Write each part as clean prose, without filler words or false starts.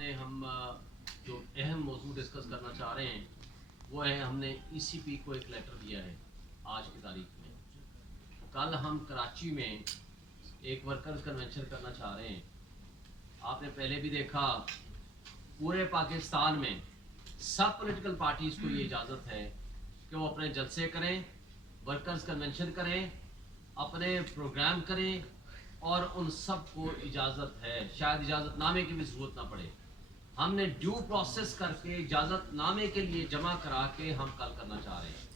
सामने हम जो अहम मौजू डिस्कस करना चाह रहे हैं वो है, हमने ECP को एक लेटर दिया है आज की तारीख में। कल हम कराची में एक वर्कर्स कन्वेंशन करना चाह रहे हैं। आपने पहले भी देखा पूरे पाकिस्तान में सब पॉलिटिकल पार्टीज़ को ये इजाज़त है कि वो अपने जलसे करें, वर्कर्स कन्वेंशन करें, अपने प्रोग्राम करें, और उन सब को इजाज़त है। शायद इजाज़तनामे की भी ज़रूरत ना पड़े। हमने ड्यू प्रोसेस करके इजाज़तनामे के लिए जमा करा के हम कल करना चाह रहे हैं।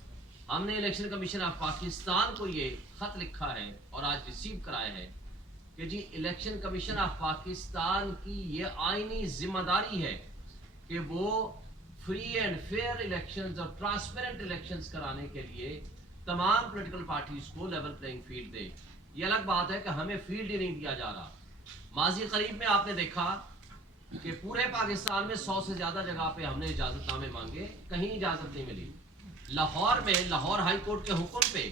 हमने इलेक्शन कमीशन ऑफ पाकिस्तान को ये ख़त लिखा है और आज रिसीव कराया है कि जी इलेक्शन कमीशन ऑफ पाकिस्तान की ये आईनी जिम्मेदारी है कि वो फ्री एंड फेयर इलेक्शंस और ट्रांसपेरेंट इलेक्शंस कराने के लिए तमाम पॉलिटिकल पार्टीज को लेवल प्लेइंग फील्ड दे। ये अलग बात है कि हमें फील्ड ही नहीं दिया जा रहा। माजी करीब में आपने देखा कि पूरे पाकिस्तान में 100 से ज़्यादा जगह पे हमने इजाज़तनामे मांगे, कहीं इजाज़त नहीं मिली। लाहौर में लाहौर हाई कोर्ट के हुक्म पे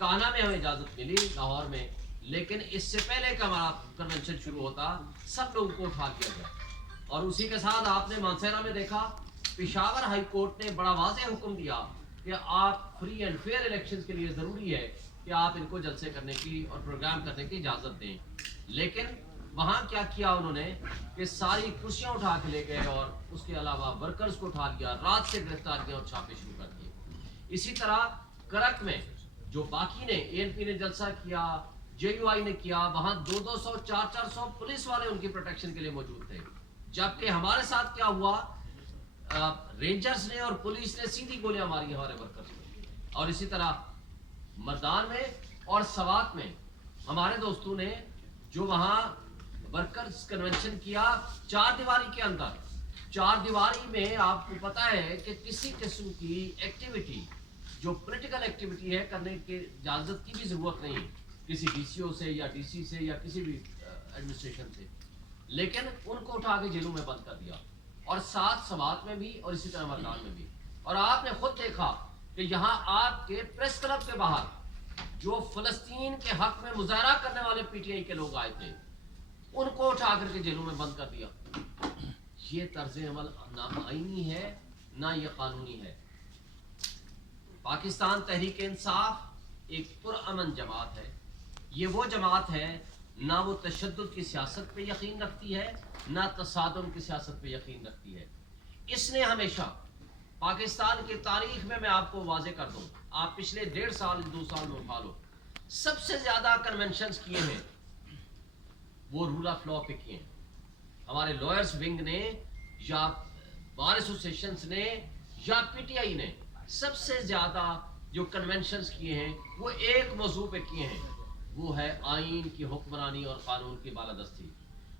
काना में हमें इजाज़त मिली लाहौर में, लेकिन इससे पहले का हमारा कन्वेंशन शुरू होता सब लोगों को उठा दिया गया। और उसी के साथ आपने मानसेरा में देखा पेशावर हाई कोर्ट ने बड़ा वाज़ेह हुक्म दिया कि आप फ्री एंड फेयर इलेक्शंस के लिए ज़रूरी है कि आप इनको जलसे करने की और प्रोग्राम करने की इजाज़त दें। लेकिन वहाँ क्या किया उन्होंने कि सारी कुर्सियाँ उठा के ले गए और उसके अलावा वर्कर्स को उठा लिया, रात से गिरफ्तार किया और छापे शुरू कर दिए। इसी तरह करक में जो बाकी ने ANP ने जलसा किया, JUI ने किया, वहाँ 200 400 पुलिस वाले उनकी प्रोटेक्शन के लिए मौजूद थे। जबकि हमारे साथ क्या हुआ, रेंजर्स ने और पुलिस ने सीधी गोलियां मारी हमारे वर्कर्स को। और इसी तरह मर्दान में और सवात में हमारे दोस्तों ने जो वहाँ वर्कर्स कन्वेंशन किया चार दीवारी के अंदर, चार दीवारी में आपको पता है कि किसी किस्म की एक्टिविटी जो पॉलिटिकल एक्टिविटी है करने की इजाज़त की भी ज़रूरत नहीं किसी DCO से या DC से या किसी भी एडमिनिस्ट्रेशन से, लेकिन उनको उठा के जेलों में बंद कर दिया। और साथ समात में भी और इसी तरह मरदान में भी। और आपने खुद देखा कि यहाँ आपके प्रेस क्लब के बाहर जो फ़लस्तीन के हक में मुजाहरा करने वाले PTI के लोग आए थे उनको उठा करके जेलों में बंद कर दिया। ये तर्ज अमल ना आईनी है ना ये कानूनी है। पाकिस्तान तहरीक इंसाफ एक पुरअमन जमात है। ये वो जमात है ना वो तशद्दुद की सियासत पे यकीन रखती है ना तसादुम की सियासत पे यकीन रखती है। इसने हमेशा पाकिस्तान की तारीख में, मैं आपको वाजे कर दूं, आप पिछले 1.5 साल 2 साल में उठा लो, सबसे ज़्यादा कन्वेंशंस किए हैं वो रूल ऑफ लॉ पे किए हैं। हमारे लॉयर्स विंग ने या बार एसोसिएशंस ने या PTI ने सबसे ज़्यादा जो कन्वेंशंस किए हैं वो एक मौजू पे किए हैं, वो है आइन की हुक्मरानी और कानून की बालादस्ती।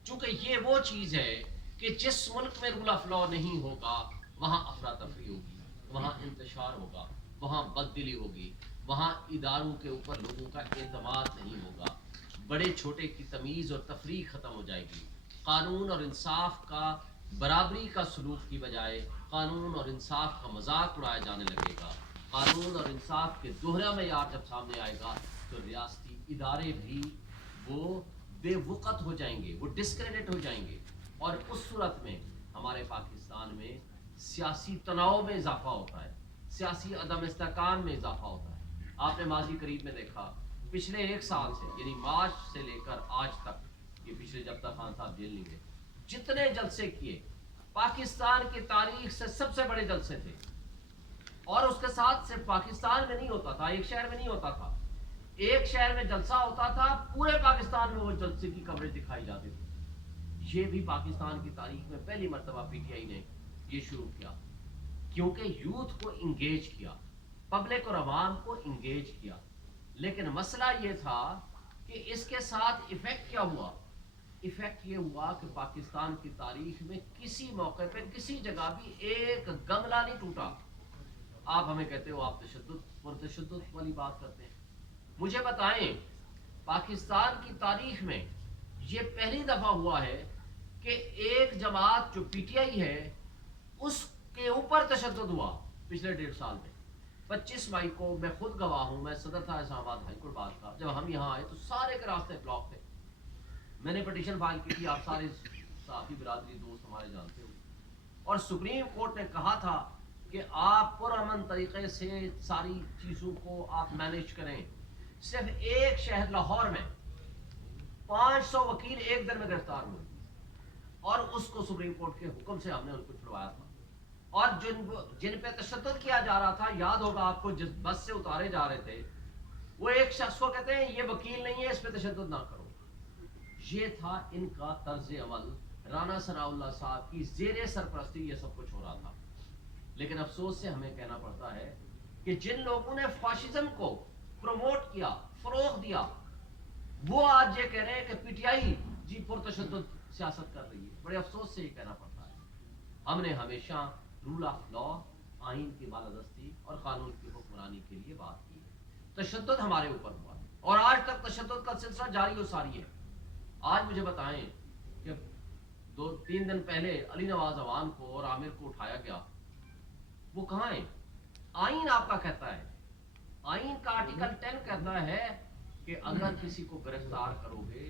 चूँकि ये वो चीज़ है कि जिस मुल्क में रूल ऑफ लॉ नहीं होगा वहाँ अफरा तफरी होगी, वहाँ इंतशार होगा, वहाँ बददिली होगी, वहाँ इदारों के ऊपर लोगों का एतमाद नहीं होगा, बड़े छोटे की तमीज़ और तफरीक ख़त्म हो जाएगी। कानून और इंसाफ का बराबरी का सलूक की बजाय कानून और इंसाफ का मजाक उड़ाया जाने लगेगा। कानून और इंसाफ के दोहरा मेयार जब सामने आएगा तो रियासती इदारे भी वो बेवक़्त हो जाएंगे, वो डिस्क्रेडिट हो जाएंगे। और उस सूरत में हमारे पाकिस्तान में सियासी तनाव में इजाफा होता है, सियासी अदम इस्तेकाम में इजाफा होता है। आपने माजी करीब में देखा पिछले 1 साल से, यानी मार्च से लेकर आज तक, ये पिछले जब तक खान साहब जेल नहीं गए, जितने जलसे किए पाकिस्तान की तारीख से सबसे बड़े जलसे थे। और उसके साथ सिर्फ पाकिस्तान में नहीं होता था, एक शहर में नहीं होता था, एक शहर में जलसा होता था, पूरे पाकिस्तान में वो जलसे की कवरेज दिखाई जाती थी। ये भी पाकिस्तान की तारीख में पहली मर्तबा PTI ने ये शुरू किया, क्योंकि यूथ को इंगेज किया, पब्लिक और अवाम को इंगेज किया। लेकिन मसला ये था कि इसके साथ इफेक्ट क्या हुआ? इफेक्ट ये हुआ कि पाकिस्तान की तारीख में किसी मौके पे किसी जगह भी एक गमला नहीं टूटा। आप हमें कहते हो आप तशद्दुद वाली बात करते हैं। मुझे बताएं, पाकिस्तान की तारीख में ये पहली दफा हुआ है कि एक जमात जो PTI है उसके ऊपर तशद्दुद हुआ पिछले 1.5 साल में। 25 मई को मैं खुद गवाह हूँ, मैं सदर था इस्लामाबाद हाईकोर्ट बात का, जब हम यहाँ आए तो सारे के रास्ते ब्लॉक थे। मैंने पटिशन फाइल की थी, आप सारे साफी बिरादरी दोस्त हमारे जानते हो, और सुप्रीम कोर्ट ने कहा था कि आप पुरअमन तरीके से सारी चीज़ों को आप मैनेज करें। सिर्फ एक शहर लाहौर में 500 वकील एक दिन में गिरफ्तार हुए, और उसको सुप्रीम कोर्ट के हुक्म से हमने उनको छुड़वाया था। और जिन पे तशद्दुद किया जा रहा था, याद होगा आपको, जिस बस से उतारे जा रहे थे, वो एक शख्स को कहते हैं ये वकील नहीं है, इस पे तशद्दुद ना करो। ये था इनका तर्ज अमल। राना सनाउल्लाह साहब की ज़ेरे सरपरस्ती ये सब कुछ हो रहा था। लेकिन अफसोस से हमें कहना पड़ता है कि जिन लोगों ने फाशिज्म को प्रमोट किया, फरोग दिया, वो आज ये कह रहे हैं कि पीटीआई जी पुरतशद्दुद सियासत कर रही है। बड़े अफसोस से ये कहना पड़ता है। हमने हमेशा रूल ऑफ लॉ, आइन की बालादस्ती और कानून की हुक्मरानी के लिए बात की है। तशद्दुद हमारे ऊपर हुआ और आज तक तशद्दुद का सिलसिला जारी और सारी है। आज मुझे बताएं कि 2-3 दिन पहले अली नवाज अवान को और आमिर को उठाया गया, वो कहाँ है? आइन आपका कहता है, आइन का आर्टिकल 10 कहता है कि अगर किसी को गिरफ्तार करोगे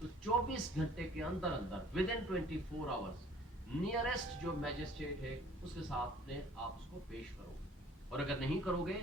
तो 24 घंटे के अंदर अंदर, विद इन 24 आवर्स, नियरेस्ट जो मैजिस्ट्रेट है उसके सामने आप उसको पेश करोगे, और अगर नहीं करोगे